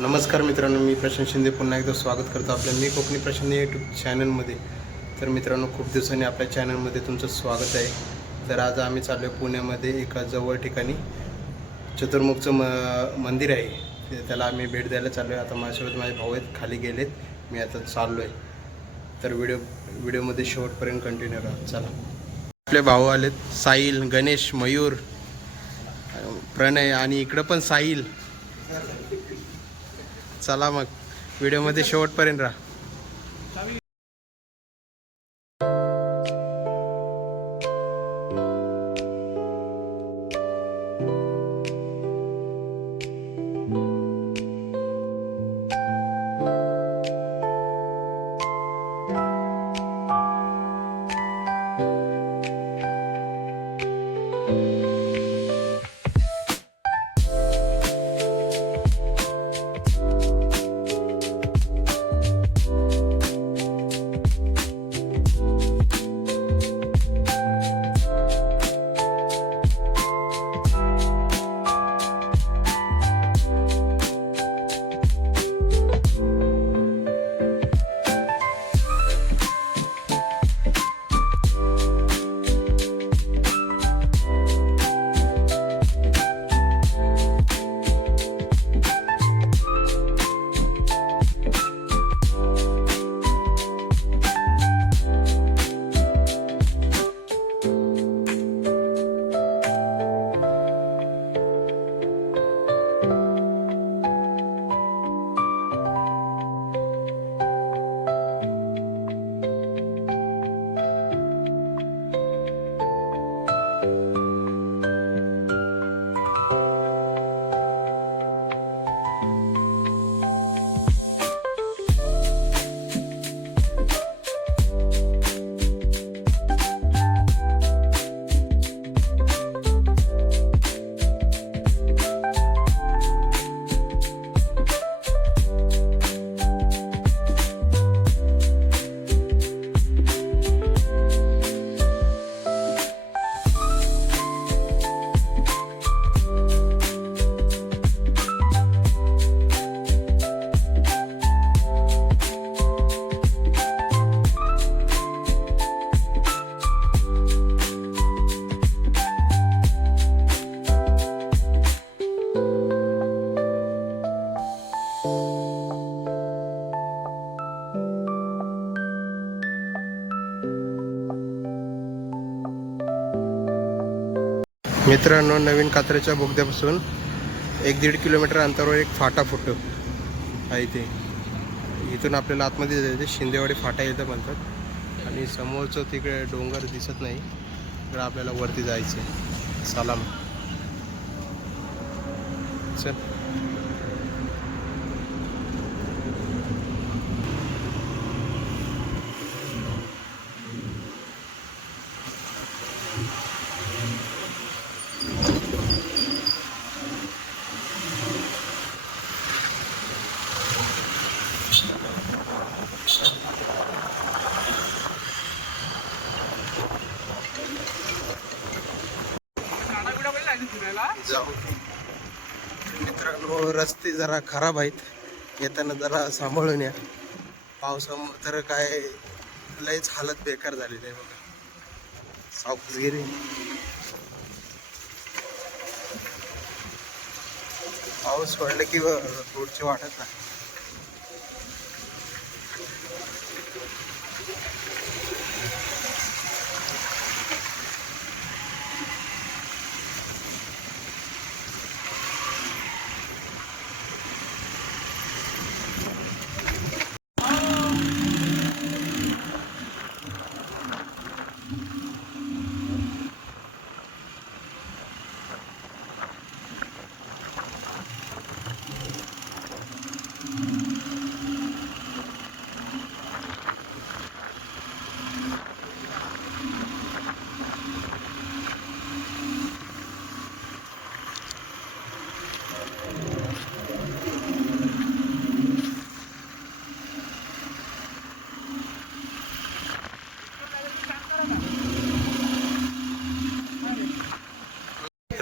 नमस्कार मित्रांनो मी प्रशांत शिंदे पुन्हा एकदा स्वागत करतो आपल्या मी कोकणी प्रशांत यूट्यूब चॅनलमध्ये तर मित्रांनो खूप दिवसांनी आपल्या चॅनलमध्ये तुमचं स्वागत आहे. तर आज आम्ही चाललो आहे पुण्यामध्ये एका जवळ ठिकाणी चतुर्मुखचं म मंदिर आहे. त्याला आम्ही भेट द्यायला चाललो आहे आता माझ्यासोबत माझे भाऊ आहेत खाली गेलेत. मी आता चाललो आहे तर व्हिडिओ व्हिडिओमध्ये शेवटपर्यंत कंटिन्यू राहा. चला. आपले भाऊ आलेत साहिल गणेश मयूर प्रणय आणि इकडं पण साहिल. चला मग. व्हिडिओमध्ये शेवटपर्यंत राहा. मित्रांनो नवीन कात्रेच्या बोगद्यापासून एक दीड किलोमीटर अंतरावर एक फाटा फुटतो. आहे ते इथून आपल्याला आतमध्ये जायचं शिंदेवाडी फाटा येतं म्हणतात. आणि समोरचं तिकडे डोंगर दिसत नाही. तर आपल्याला वरती जायचं आहे. सलाम चल जाऊ मित्रांनो रस्ते जरा खराब आहेत. येताना जरा सांभाळून या. पावसामुळे तर काय लयच हालत बेकार झालेली आहे बघा. सावकाशगिरी. पाऊस पडला की रोडची वाटत नाही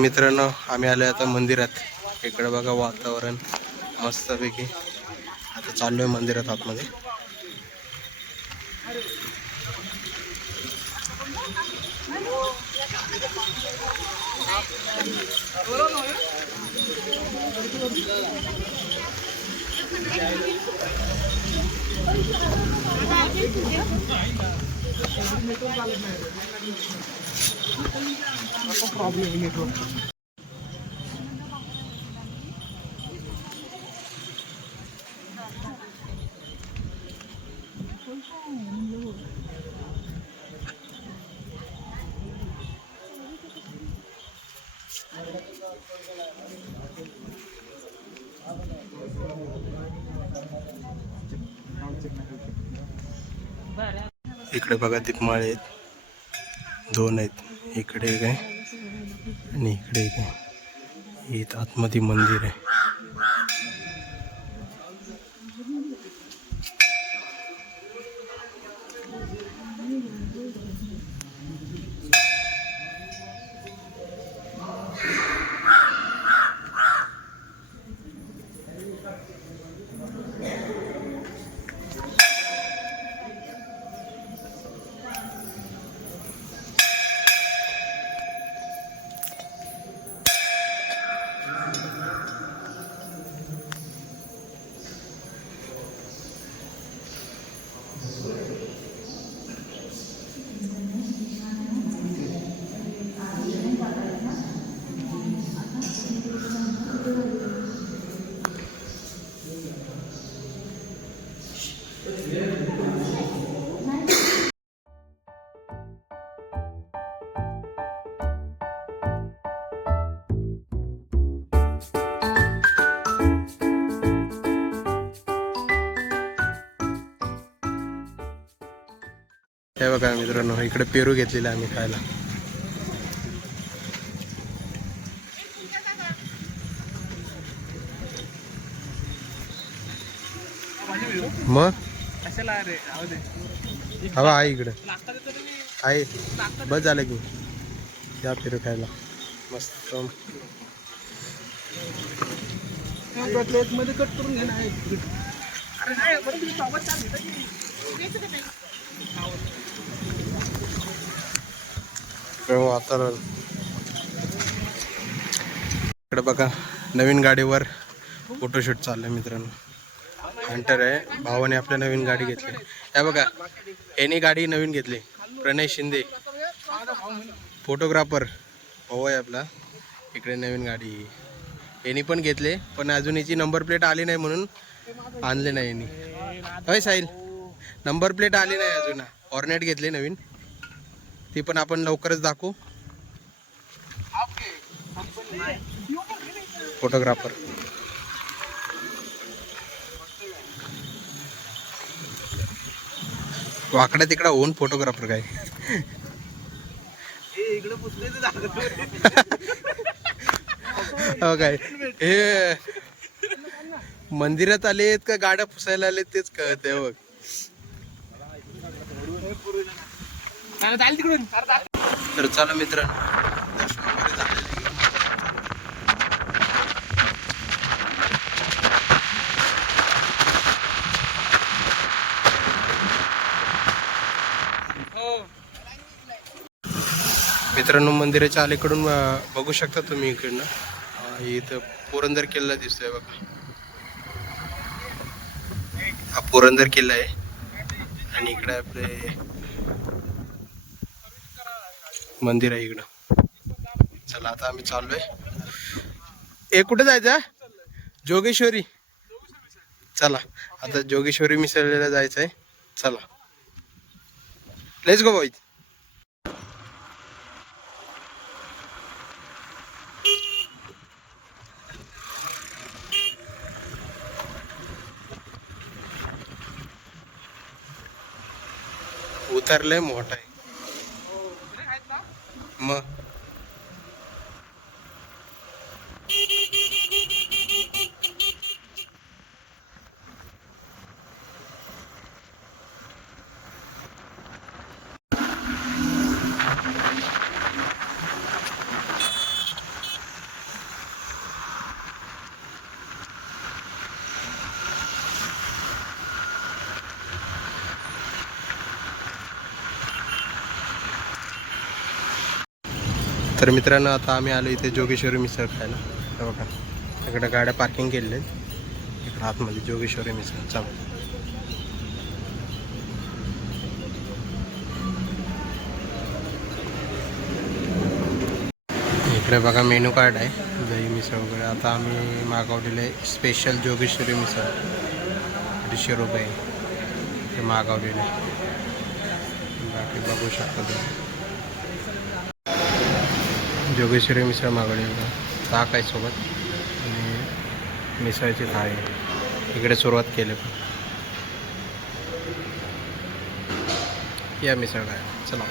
मित्रांनो आम्ही आलो आता मंदिरात. इकडं बघा वातावरण मस्तपैकी. आता चाललोय मंदिरात आतमध्ये. इकडे बघा दीपमाळे आहेत. दोन आहेत. इकडे एक आहे आणि इकडे एक आहे. इथं आतमध्ये मंदिर आहे. हे बघा मित्रांनो इकडे पेरू घेतलेला आम्ही खायला. मग? हवा आहे इकडे. आहे बस झालं की. या पेरू खायला. मस्त. कट करून इकडे वातावरण. इकडे बघा नवीन गाडीवर फोटोशूट चाललंय मित्रांनो. हंटर आहे. भावाने आपल्या नवीन गाडी घेतली. या बघा याने गाडी नवीन घेतली. प्रणय शिंदे. फोटोग्राफर भाऊ आहे आपला. इकडे नवीन गाडी. यांनी पण घेतले पण अजून याची नंबर प्लेट आली नाही म्हणून आणले नाही यांनी. होय साहिल? नंबर प्लेट आली नाही अजून. ऑर्नेट घेतली नवीन. ती पण आपण लवकरच दाखवू. फोटोग्राफर वाकडा तिकडा होऊन फोटोग्राफर काय. हो काय. हे मंदिरात आलेत का गाड्या पुसायला आलेत तेच कळत आहे बघ. चाल तिकडून. तर चला मित्रांनो दर्शन वगैरे झालेलं. हो. मित्रांनो मंदिराच्या अलीकडून बघू शकता तुम्ही इकडनं. इथं पुरंदर किल्ला दिसतोय बघा. हा पुरंदर किल्ला आहे. आणि इकडे आपले मंदिर आहे इकडं. चला आता आम्ही चाललोय. एक कुठे जायचं जोगेश्वरी. चला आता जोगेश्वरी मिसळलेला जायचं आहे चला. लेट्स गो बॉईज उतरलंय मोठा आहे मग तर मित्रांनो आता आम्ही आलो इथे जोगेश्वरी मिसळ खायला. बघा इकडे गाड्या पार्किंग केलेल्या आहेत. इकडं आतमध्ये जोगेश्वरी मिसळ. चला. इकडे बघा मेनू कार्ड आहे. दही मिसळ वगैरे. आता आम्ही मागवलेलं आहे स्पेशल जोगेश्वरी मिसळ. अडीचशे रुपये. ते मागवलेले. बाकी बघू शकता तुम्ही. जोगेश्वरी मिसळ मागवली आहे. ताक आहे सोबत. आणि मिसळची थाळी. इकडे सुरुवात केली पण. या मिसळ काय चला.